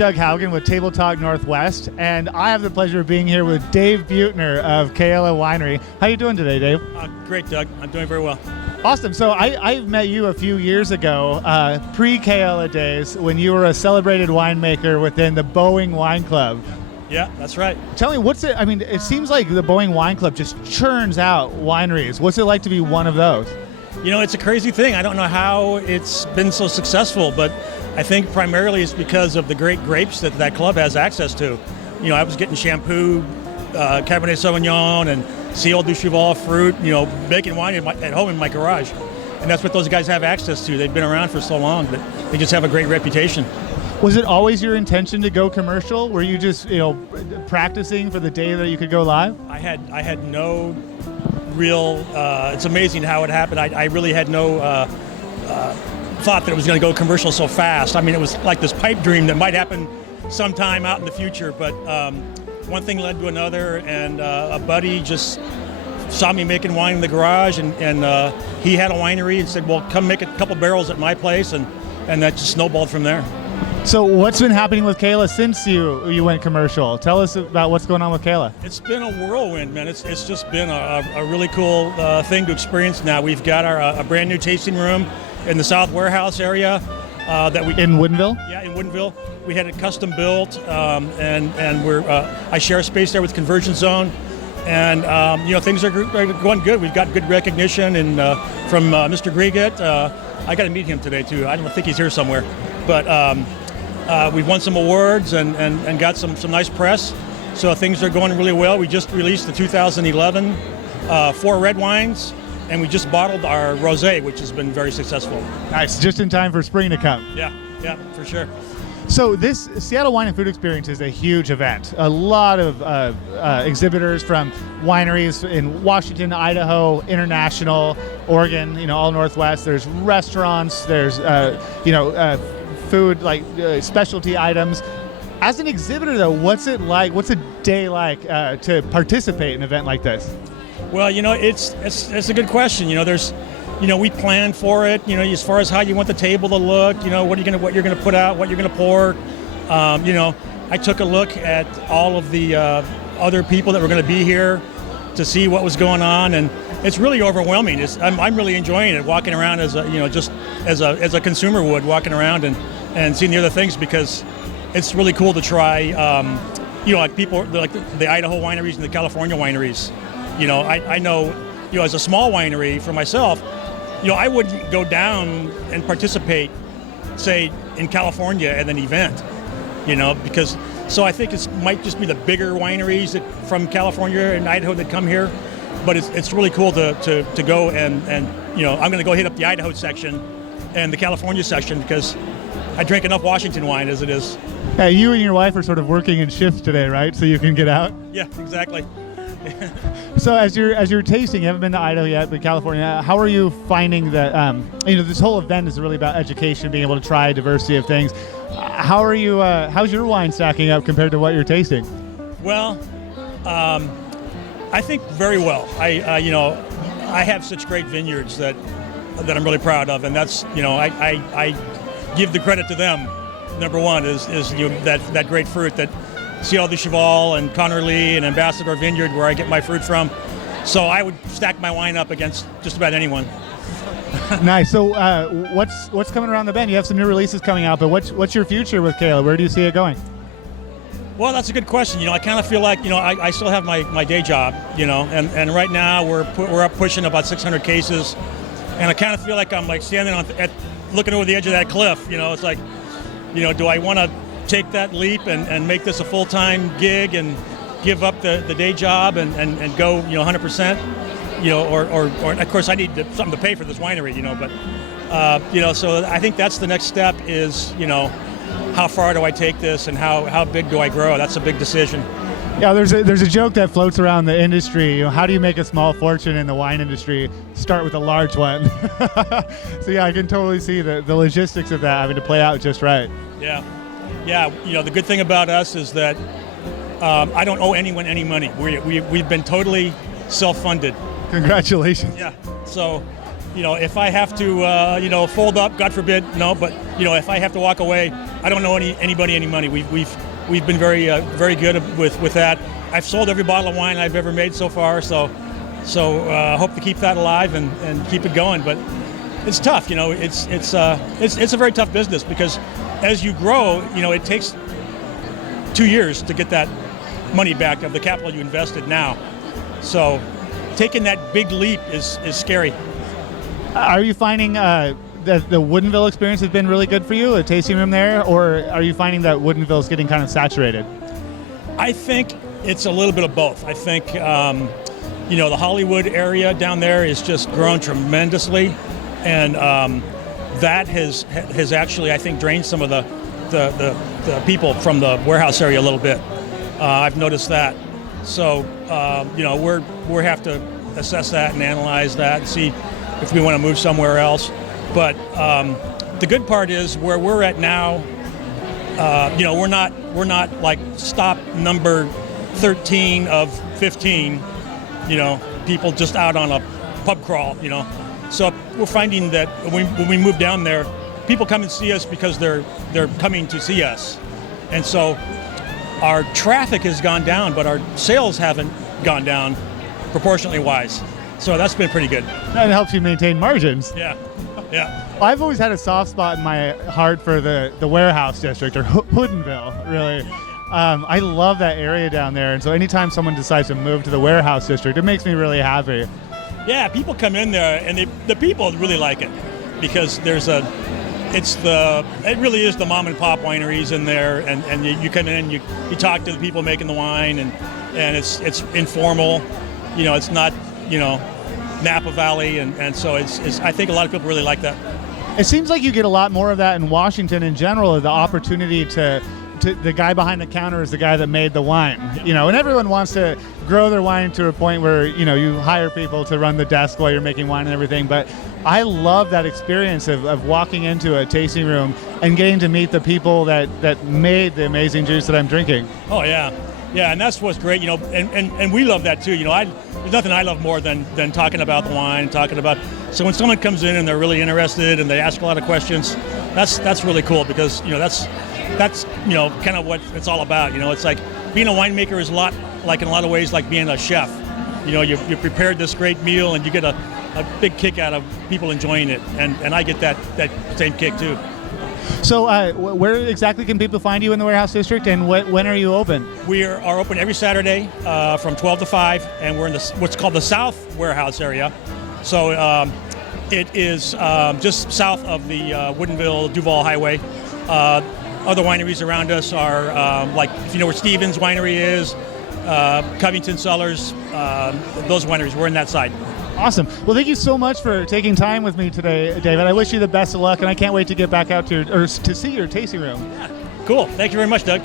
Doug Haugen with TableTalk Northwest, and I have the pleasure of being here with Dave Butner of Kaella Winery. How you doing today, Dave? Great, Doug. I'm doing very well. Awesome. So I met you a few years ago, pre-Kaella days, when you were a celebrated winemaker within the Boeing Wine Club. Yeah, that's right. Tell me, what's it? I mean, it seems like the Boeing Wine Club just churns out wineries. What's it like to be one of those? You know, it's a crazy thing. I don't know how it's been so successful, but I think primarily it's because of the great grapes that that club has access to. You know, I was getting shampoo, Cabernet Sauvignon, and Ciel du Cheval fruit, you know, making wine at home in my garage. And that's what those guys have access to. They've been around for so long that they just have a great reputation. Was it always your intention to go commercial? Were you just, practicing for the day that you could go live? I had no real, it's amazing how it happened. I really had no thought that it was going to go commercial so fast. I mean, it was like this pipe dream that might happen sometime out in the future, but one thing led to another, and a buddy just saw me making wine in the garage, and he had a winery and said, well, come make a couple barrels at my place, and that just snowballed from there. So what's been happening with Kaella since you went commercial? Tell us about what's going on with Kaella. It's been a whirlwind, man. It's just been a really cool thing to experience now. We've got a brand new tasting room in the South Warehouse area that we in Woodinville. Yeah, in Woodinville. We had it custom built, and we're I share a space there with Conversion Zone, and things are going good. We've got good recognition and from Mr. Grieget. I got to meet him today too. I don't think he's here somewhere, but we've won some awards and got some nice press. So things are going really well. We just released the 2011 4 red wines, and we just bottled our rosé, which has been very successful. Nice, just in time for spring to come. Yeah, for sure. So this Seattle Wine and Food Experience is a huge event. A lot of exhibitors from wineries in Washington, Idaho, international, Oregon, all Northwest. There's restaurants, there's food like specialty items. As an exhibitor though, what's it like? What's a day like to participate in an event like this? Well, it's a good question. We plan for it. As far as how you want the table to look. What you're gonna put out, what you're gonna pour. I took a look at all of the other people that were going to be here to see what was going on, and it's really overwhelming. I'm really enjoying it, walking around as a consumer would, walking around and seeing the other things, because it's really cool to try. Like people like the Idaho wineries and the California wineries. I know, as a small winery for myself, I wouldn't go down and participate, say, in California at an event, because so I think it might just be the bigger wineries from California and Idaho that come here, but it's really cool to go and I'm going to go hit up the Idaho section and the California section, because I drink enough Washington wine as it is. Hey, you and your wife are sort of working in shifts today, right? So you can get out? Yeah, exactly. So as you're tasting, you haven't been to Idaho yet, but California, how are you finding that, this whole event is really about education, being able to try a diversity of things. How's your wine stacking up compared to what you're tasting? Well, I think very well. I have such great vineyards that I'm really proud of, and that's, I give the credit to them. Number one is that great fruit that Ciel du Cheval and Connor Lee and Ambassador Vineyard, where I get my fruit from. So I would stack my wine up against just about anyone. Nice. So what's coming around the bend? You have some new releases coming out, but what's your future with Kaella? Where do you see it going? Well, that's a good question. I kind of feel like I still have my day job, and right now we're up pushing about 600 cases, and I kind of feel like I'm like standing looking over the edge of that cliff. It's like, do I want to take that leap and make this a full-time gig and give up the day job and go 100%, or of course I need something to pay for this winery, but so I think that's the next step is how far do I take this and how big do I grow? That's a big decision. Yeah, there's a joke that floats around the industry. How do you make a small fortune in the wine industry? Start with a large one. So yeah, I can totally see the logistics of that having to play out just right. Yeah. The good thing about us is that I don't owe anyone any money. We've been totally self-funded. Congratulations. Yeah. So, if I have to, fold up, God forbid, no, but if I have to walk away, I don't owe anybody any money. We've been very good with that. I've sold every bottle of wine I've ever made so far, so hope to keep that alive and keep it going. But it's tough, you know. It's a very tough business because as you grow, you know, it takes 2 years to get that money back of the capital you invested now. So taking that big leap is scary. Are you finding that the Woodinville experience has been really good for you, a tasting room there, or are you finding that Woodinville is getting kind of saturated? I think it's a little bit of both. I think you know, the Hollywood area down there is just grown tremendously, and that has actually, I think, drained some of the people from the warehouse area a little bit. I've noticed that. So you know, we have to assess that and analyze that and see if we want to move somewhere else. But the good part is where we're at now. You know, we're not like stop number 13 of 15. You know, people just out on a pub crawl. You know, so we're finding that when we move down there, people come and see us because they're coming to see us, and so our traffic has gone down, but our sales haven't gone down proportionately wise. So that's been pretty good. That helps you maintain margins. Yeah, yeah. I've always had a soft spot in my heart for the warehouse district, or Woodinville, really. I love that area down there, and so anytime someone decides to move to the warehouse district, it makes me really happy. Yeah, people come in there, and the people really like it because it really is the mom and pop wineries in there, and you come in, you talk to the people making the wine, and it's informal. You know, it's not, you know, Napa Valley, and so it's I think a lot of people really like that. It seems like you get a lot more of that in Washington in general, the opportunity to the guy behind the counter is the guy that made the wine, you know, and everyone wants to grow their wine to a point where, you know, you hire people to run the desk while you're making wine and everything. But I love that experience of walking into a tasting room and getting to meet the people that made the amazing juice that I'm drinking. Oh, yeah. Yeah, and that's what's great, you know, and we love that too. You know, there's nothing I love more than talking about the wine, so when someone comes in and they're really interested and they ask a lot of questions, that's really cool because, you know, that's you know, kind of what it's all about. You know, it's like being a winemaker is a lot like in a lot of ways like being a chef. You know, you prepared this great meal and you get a big kick out of people enjoying it, and I get that same kick too. So where exactly can people find you in the warehouse district, and when are you open? We are open every Saturday from 12 to 5, and we're in what's called the South Warehouse area. So it is just south of the Woodinville Duval Highway. Other wineries around us are like, if you know where Stevens Winery is, Covington Cellars, those wineries. We're in that side. Awesome. Well, thank you so much for taking time with me today, David. I wish you the best of luck, and I can't wait to get back out to see your tasting room. Yeah. Cool. Thank you very much, Doug.